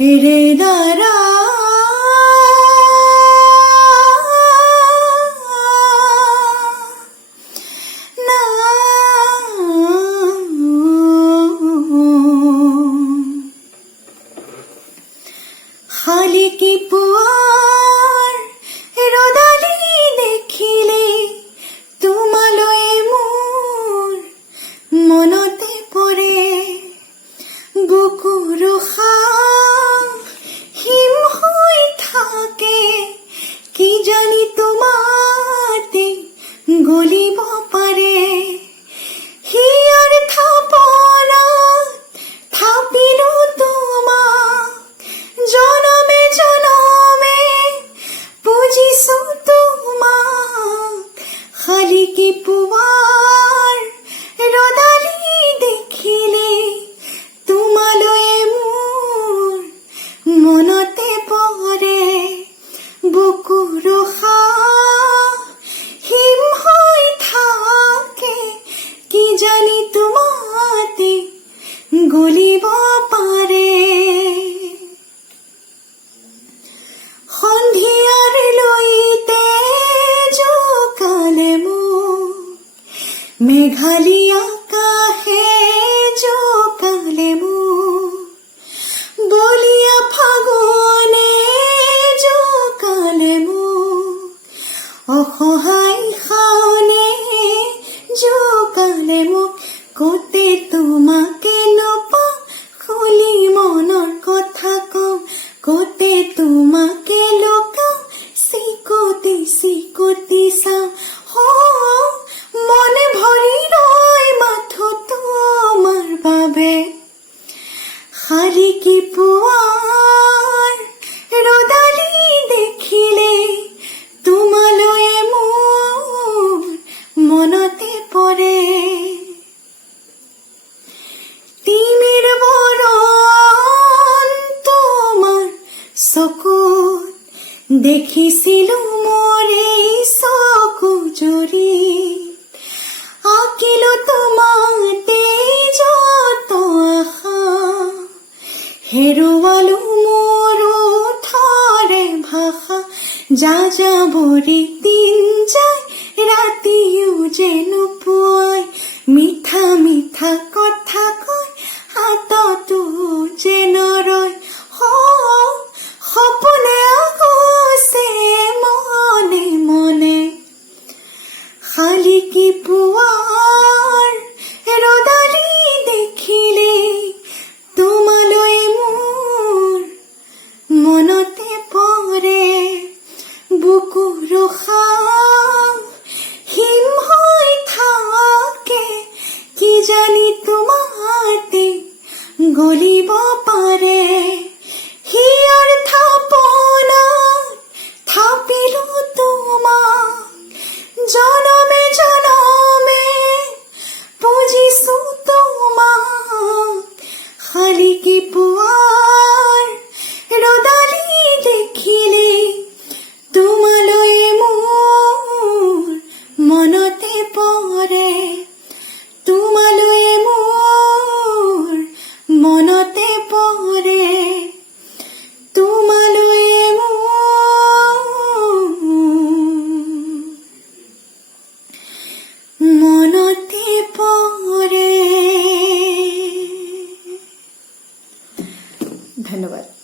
रे दारा ना खाली की पुआर रदाली देखिले তোমালৈ মোৰ মনতে পৰে বুকুৰ হিম হৈ থাকে কি জানি তোমাতে গলিব পাৰে হিয়াৰ থাপনাত থাপিলো তোমাক জনমে জনমে বুজিছো তোমাক খালি কি পুৱাৰ ৰদালি দেখিলে তোমালৈ মোৰ মনতে পৰে বুকুৰ হিম হৈ থাকে কি জানি তোমাতে গলিব পাৰে সন্ধিয়াৰ লৈতে জোকালে মোক মেঘালী আকাশে জোকালে মোক বলিয়া ফাগুনে জোকালে মোক অসহায় শাওনে জোকালে মোক কতে তোমাকে নপাওঁ খুলি মনৰ কথা কওঁ কতে তোমাকে লুকাওঁ চিকুটি চিকুটি চাওঁ মনে ভৰি ৰয় মাথো তোমাৰ বাবে খালি কি পুৱাৰ ৰদালি দেখিলে তোমালৈ মোৰ মনতে পৰে তিমিৰ বৰণ তোমাৰ চকুত দেখিছিলো মোৰ এই চকু জুৰি আঁকিলো তোমাতে যত আশা হেৰুৱালো মোৰ ওঠৰে ভাষা যাযাবৰী দিন যায় ৰাতিও যে নোপোৱাই মিঠা মিঠা কথা কয় হাততো যে নৰয় সপোনে আগছে মনে মনে খালি কি পুৱাৰ ৰদালি দেখিলে তোমালৈ মোৰ মনতে পৰে বুকুৰ হিম হৈ থাকে কি জানি তোমাতে গলিব পাৰে হিয়াৰ থাপনাত থাপিলো তোমাক জনমে জনমে বুজিছো তোমাক খালি কি পুৱাৰ ৰদালি দেখিলে তোমালৈ মোৰ মনতে পৰে তোমালৈ মোৰ মনতে পৰে তোমালৈ মোৰ মনতে পৰে। ধন্যবাদ।